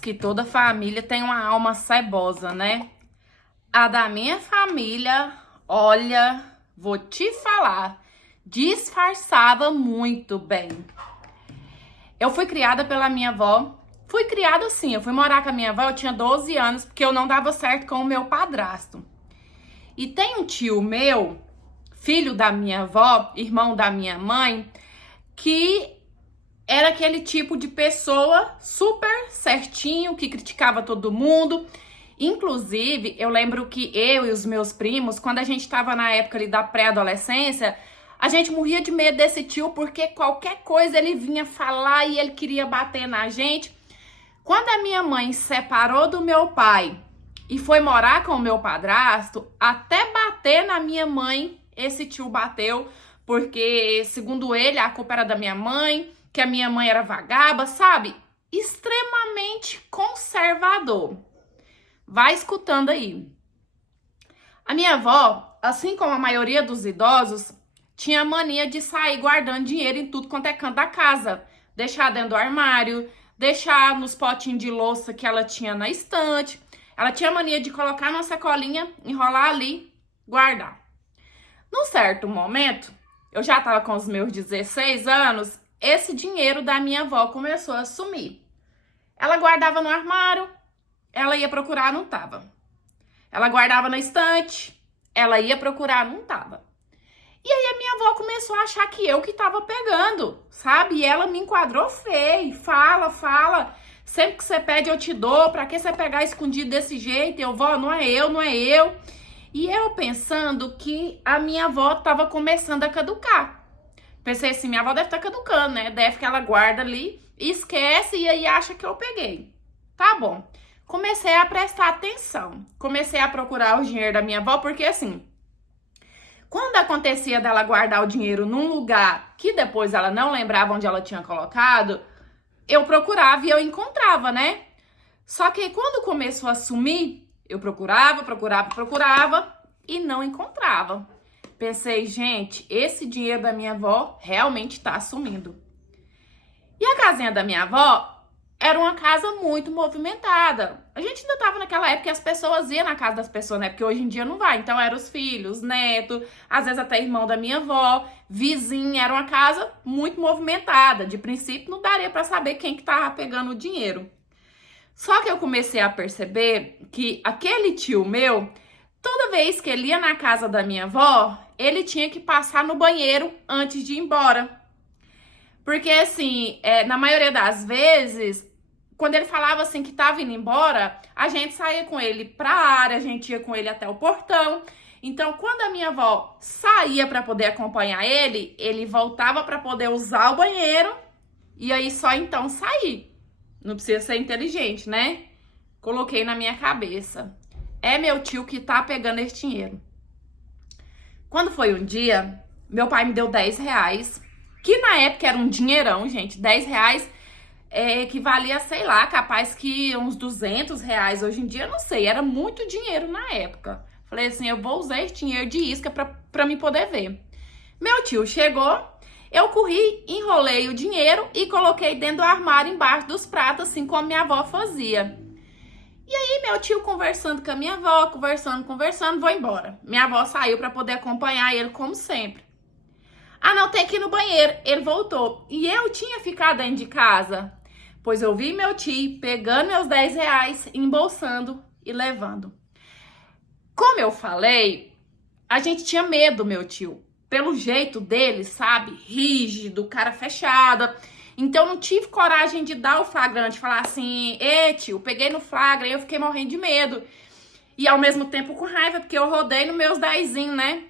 Que toda família tem uma alma cebosa, né? A da minha família, olha, vou te falar, disfarçava muito bem. Eu fui criada pela minha avó. Fui criada assim, eu fui morar com a minha avó, eu tinha 12 anos, porque eu não dava certo com o meu padrasto. E tem um tio meu, filho da minha avó, irmão da minha mãe, que era aquele tipo de pessoa super certinho, que criticava todo mundo. Inclusive, eu lembro que eu e os meus primos, quando a gente estava na época ali da pré-adolescência, a gente morria de medo desse tio, porque qualquer coisa ele vinha falar e ele queria bater na gente. Quando a minha mãe separou do meu pai e foi morar com o meu padrasto, até bater na minha mãe, esse tio bateu, porque, segundo ele, a culpa era da minha mãe, que a minha mãe era vagaba, sabe? Extremamente conservador. Vai escutando aí. A minha avó, assim como a maioria dos idosos, tinha mania de sair guardando dinheiro em tudo quanto é canto da casa. Deixar dentro do armário, deixar nos potinhos de louça que ela tinha na estante. Ela tinha mania de colocar numa sacolinha, enrolar ali, guardar. Num certo momento, eu já estava com os meus 16 anos, esse dinheiro da minha avó começou a sumir. Ela guardava no armário, ela ia procurar, não tava. Ela guardava na estante, ela ia procurar, não tava. E aí a minha avó começou a achar que eu que tava pegando, sabe? E ela me enquadrou feio, fala. Sempre que você pede eu te dou, pra que você pegar escondido desse jeito? Eu, vó, não é eu. E eu pensando que a minha avó tava começando a caducar. Pensei assim, minha avó deve estar caducando, né? Deve que ela guarda ali, esquece e aí acha que eu peguei. Tá bom. Comecei a prestar atenção. Comecei a procurar o dinheiro da minha avó, porque assim, quando acontecia dela guardar o dinheiro num lugar que depois ela não lembrava onde ela tinha colocado, eu procurava e eu encontrava, né? Só que quando começou a sumir, eu procurava e não encontrava. Pensei, gente, esse dinheiro da minha avó realmente tá sumindo. E a casinha da minha avó era uma casa muito movimentada. A gente ainda tava naquela época que as pessoas iam na casa das pessoas, né? Porque hoje em dia não vai. Então eram os filhos, netos, às vezes até irmão da minha avó, vizinha. Era uma casa muito movimentada. De princípio não daria pra saber quem que tava pegando o dinheiro. Só que eu comecei a perceber que aquele tio meu, toda vez que ele ia na casa da minha avó, ele tinha que passar no banheiro antes de ir embora. Porque, assim, na maioria das vezes, quando ele falava assim que tava indo embora, a gente saía com ele pra área, a gente ia com ele até o portão. Então, quando a minha avó saía para poder acompanhar ele, ele voltava para poder usar o banheiro e aí só então sair. Não precisa ser inteligente, né? Coloquei na minha cabeça. É meu tio que tá pegando esse dinheiro. Quando foi um dia, meu pai me deu 10 reais, que na época era um dinheirão, gente. 10 reais equivalia, sei lá, capaz que uns 200 reais. Hoje em dia, não sei, era muito dinheiro na época. Falei assim, eu vou usar esse dinheiro de isca pra me poder ver. Meu tio chegou, eu corri, enrolei o dinheiro e coloquei dentro do armário, embaixo dos pratos, assim como minha avó fazia. E aí, meu tio conversando com a minha avó, conversando, vou embora. Minha avó saiu para poder acompanhar ele, como sempre. Ah, não, tem que ir no banheiro. Ele voltou. E eu tinha ficado dentro de casa, pois eu vi meu tio pegando meus 10 reais, embolsando e levando. Como eu falei, a gente tinha medo, meu tio. Pelo jeito dele, sabe? Rígido, cara fechada. Então, não tive coragem de dar o flagrante, falar assim, tio, peguei no flagra, e eu fiquei morrendo de medo. E ao mesmo tempo com raiva, porque eu rodei nos meus 10, né?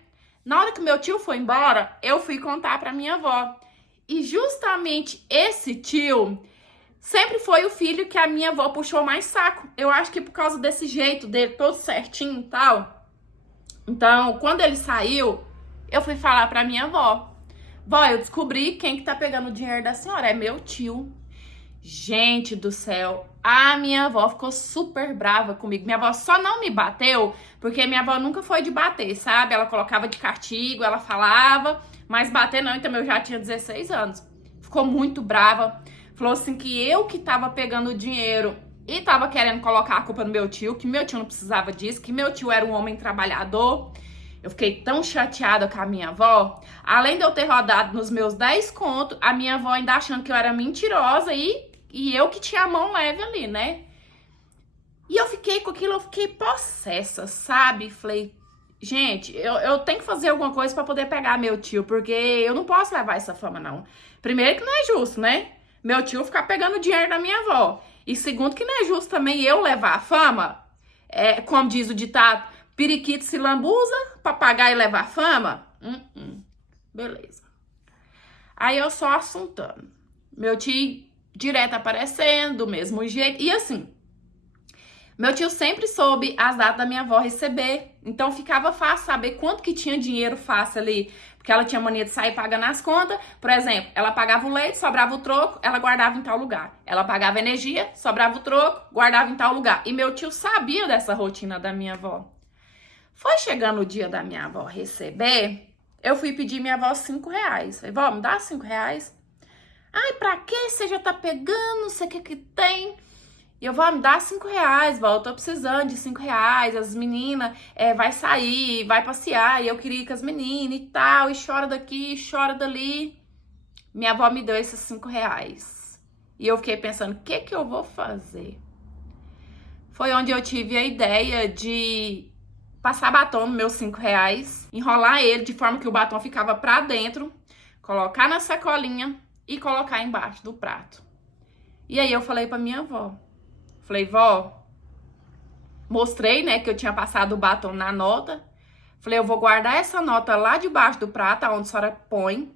Na hora que meu tio foi embora, eu fui contar pra minha avó. E justamente esse tio sempre foi o filho que a minha avó puxou mais saco. Eu acho que por causa desse jeito dele, todo certinho e tal. Então, quando ele saiu, eu fui falar pra minha avó. Vó, eu descobri quem que tá pegando o dinheiro da senhora. É meu tio. Gente do céu, a minha avó ficou super brava comigo. Minha avó só não me bateu, porque minha avó nunca foi de bater, sabe? Ela colocava de castigo, ela falava, mas bater não, então eu já tinha 16 anos. Ficou muito brava. Falou assim que eu que tava pegando o dinheiro E tava querendo colocar a culpa no meu tio, que meu tio não precisava disso, que meu tio era um homem trabalhador. Eu fiquei tão chateada com a minha avó. Além de eu ter rodado nos meus 10 contos, a minha avó ainda achando que eu era mentirosa e eu que tinha a mão leve ali, né? E eu fiquei com aquilo, eu fiquei possessa, sabe? Falei, gente, eu tenho que fazer alguma coisa pra poder pegar meu tio, porque eu não posso levar essa fama, não. Primeiro que não é justo, né? Meu tio ficar pegando dinheiro da minha avó. E segundo que não é justo também eu levar a fama. É, como diz o ditado, periquito se lambuza, papagaio leva a fama. Beleza. Aí eu só assuntando. Meu tio direto aparecendo, do mesmo jeito. E assim, meu tio sempre soube as datas da minha avó receber. Então ficava fácil saber quanto que tinha dinheiro fácil ali. Porque ela tinha mania de sair pagando as contas. Por exemplo, ela pagava o leite, sobrava o troco, ela guardava em tal lugar. Ela pagava energia, sobrava o troco, guardava em tal lugar. E meu tio sabia dessa rotina da minha avó. Foi chegando o dia da minha avó receber, eu fui pedir minha avó 5 reais. Falei, vó, me dá 5 reais? Ai, pra quê? Você já tá pegando, não sei o que tem. E eu vou me dar 5 reais, vó, eu tô precisando de 5 reais, as meninas vai sair, vai passear, e eu queria ir com as meninas e tal, e chora daqui, chora dali. Minha avó me deu esses 5 reais. E eu fiquei pensando, o que que eu vou fazer? Foi onde eu tive a ideia de passar batom nos meus 5 reais, enrolar ele de forma que o batom ficava pra dentro, colocar na sacolinha e colocar embaixo do prato. E aí eu falei pra minha avó, falei, vó, mostrei, né, que eu tinha passado o batom na nota. Falei, eu vou guardar essa nota lá debaixo do prato, onde a senhora põe.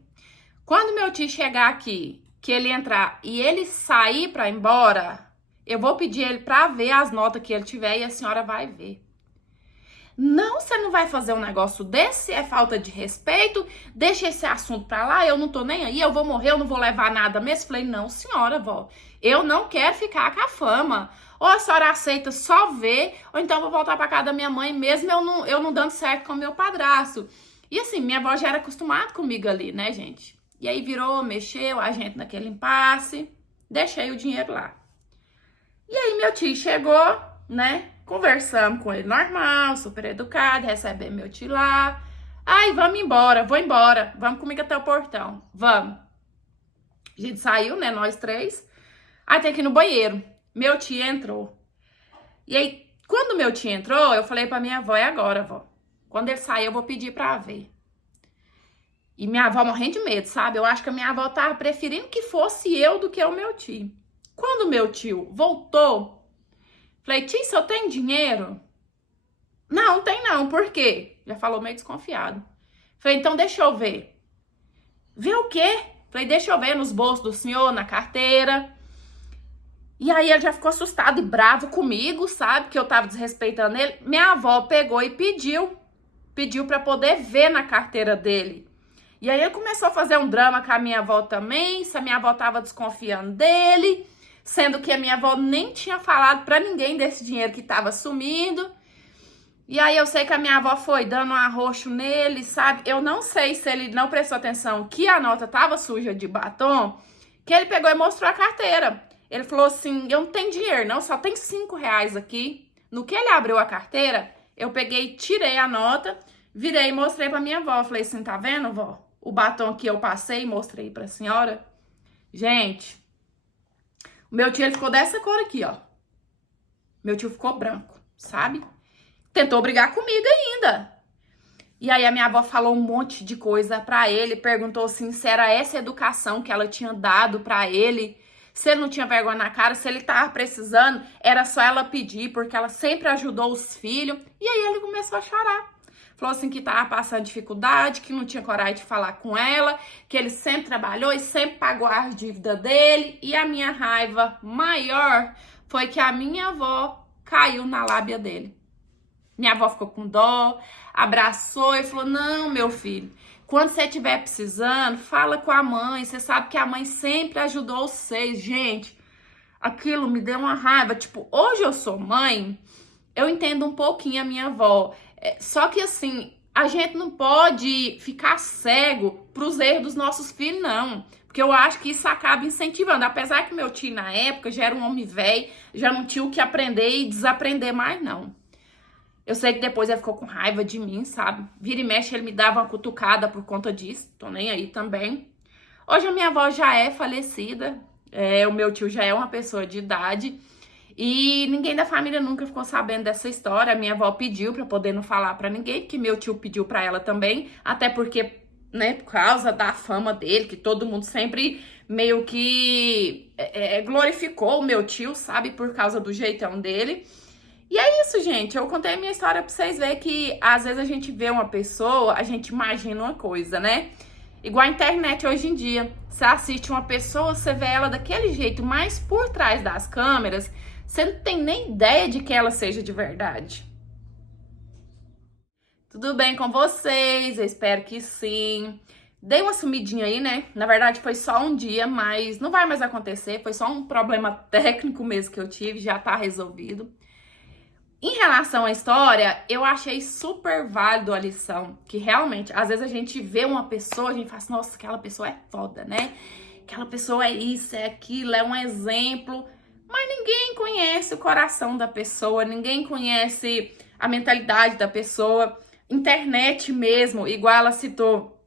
Quando meu tio chegar aqui, que ele entrar e ele sair pra ir embora, eu vou pedir ele pra ver as notas que ele tiver e a senhora vai ver. Não, você não vai fazer um negócio desse, é falta de respeito, deixa esse assunto pra lá, eu não tô nem aí, eu vou morrer, eu não vou levar nada mesmo. Falei, não, senhora, vó, eu não quero ficar com a fama. Ou a senhora aceita só ver, ou então eu vou voltar pra casa da minha mãe, mesmo eu não dando certo com o meu padrasto. E assim, minha avó já era acostumada comigo ali, né, gente? E aí virou, mexeu, a gente naquele impasse, deixei o dinheiro lá. E aí meu tio chegou, né? Conversamos com ele normal, super educado, recebemos meu tio lá. Ai, vamos embora, vou embora. Vamos comigo até o portão. Vamos. A gente saiu, né? Nós três. Aí tem que ir no banheiro. Meu tio entrou. E aí, quando meu tio entrou, eu falei pra minha avó, é agora, vó. Quando ele sair, eu vou pedir pra ver. E minha avó morrendo de medo, sabe? Eu acho que a minha avó tava preferindo que fosse eu do que o meu tio. Quando meu tio voltou, falei, tio, você tem dinheiro? Não, tem não, por quê? Já falou meio desconfiado. Falei, então deixa eu ver. Ver o quê? Falei, deixa eu ver nos bolsos do senhor, na carteira. E aí ele já ficou assustado e bravo comigo, sabe? Que eu tava desrespeitando ele. Minha avó pegou e pediu pra poder ver na carteira dele. E aí ele começou a fazer um drama com a minha avó também, se a minha avó tava desconfiando dele, sendo que a minha avó nem tinha falado pra ninguém desse dinheiro que tava sumindo. E aí eu sei que a minha avó foi dando um arroxo nele, sabe? Eu não sei se ele não prestou atenção que a nota tava suja de batom, que ele pegou e mostrou a carteira. Ele falou assim, eu não tenho dinheiro não, só tem 5 reais aqui. No que ele abriu a carteira, eu peguei, tirei a nota, virei e mostrei pra minha avó. Falei assim, tá vendo, vó? O batom que eu passei e mostrei pra senhora. Gente, o meu tio ele ficou dessa cor aqui, ó. Meu tio ficou branco, sabe? Tentou brigar comigo ainda. E aí a minha avó falou um monte de coisa pra ele, perguntou assim se era essa educação que ela tinha dado pra ele, se ele não tinha vergonha na cara, se ele tava precisando, era só ela pedir, porque ela sempre ajudou os filhos. E aí ele começou a chorar. Falou assim que tava passando dificuldade, que não tinha coragem de falar com ela, que ele sempre trabalhou e sempre pagou as dívidas dele. E a minha raiva maior foi que a minha avó caiu na lábia dele. Minha avó ficou com dó, abraçou e falou, não, meu filho, quando você estiver precisando, fala com a mãe, você sabe que a mãe sempre ajudou vocês. Gente, aquilo me deu uma raiva, tipo, hoje eu sou mãe, eu entendo um pouquinho a minha avó, só que assim, a gente não pode ficar cego pros erros dos nossos filhos, não. Porque eu acho que isso acaba incentivando. Apesar que meu tio, na época, já era um homem velho, já não tinha o que aprender e desaprender mais, não. Eu sei que depois ele ficou com raiva de mim, sabe? Vira e mexe, ele me dava uma cutucada por conta disso. Tô nem aí também. Hoje a minha avó já é falecida. O meu tio já é uma pessoa de idade. E ninguém da família nunca ficou sabendo dessa história. A minha avó pediu pra poder não falar pra ninguém, porque meu tio pediu pra ela também. Até porque, né, por causa da fama dele, que todo mundo sempre meio que glorificou o meu tio, sabe? Por causa do jeitão dele. E é isso, gente. Eu contei a minha história pra vocês verem que às vezes a gente vê uma pessoa, a gente imagina uma coisa, né? Igual a internet hoje em dia. Você assiste uma pessoa, você vê ela daquele jeito, mas por trás das câmeras, você não tem nem ideia de que ela seja de verdade. Tudo bem com vocês? Eu espero que sim. Dei uma sumidinha aí, né? Na verdade foi só um dia, mas não vai mais acontecer. Foi só um problema técnico mesmo que eu tive, já tá resolvido. Em relação à história, eu achei super válido a lição, que realmente, às vezes a gente vê uma pessoa, a gente fala assim, nossa, aquela pessoa é foda, né? Aquela pessoa é isso, é aquilo, é um exemplo, mas ninguém conhece o coração da pessoa, ninguém conhece a mentalidade da pessoa. Internet mesmo, igual ela citou,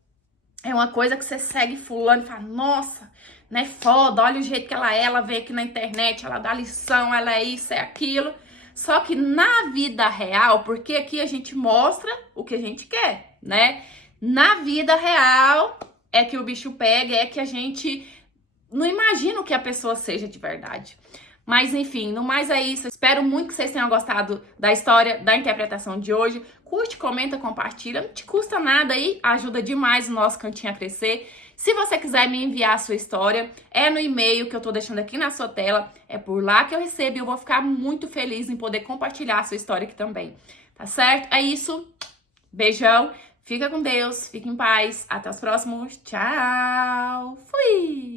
é uma coisa que você segue fulano e fala, nossa, né, foda, olha o jeito que ela vê aqui na internet, ela dá lição, ela é isso, é aquilo. Só que na vida real, porque aqui a gente mostra o que a gente quer, né? Na vida real é que o bicho pega, é que a gente não imagina o que a pessoa seja de verdade. Mas enfim, no mais é isso. Espero muito que vocês tenham gostado da história, da interpretação de hoje. Curte, comenta, compartilha. Não te custa nada aí, ajuda demais o nosso cantinho a crescer. Se você quiser me enviar a sua história, é no e-mail que eu tô deixando aqui na sua tela. É por lá que eu recebo e eu vou ficar muito feliz em poder compartilhar a sua história aqui também. Tá certo? É isso. Beijão. Fica com Deus. Fica em paz. Até os próximos. Tchau. Fui!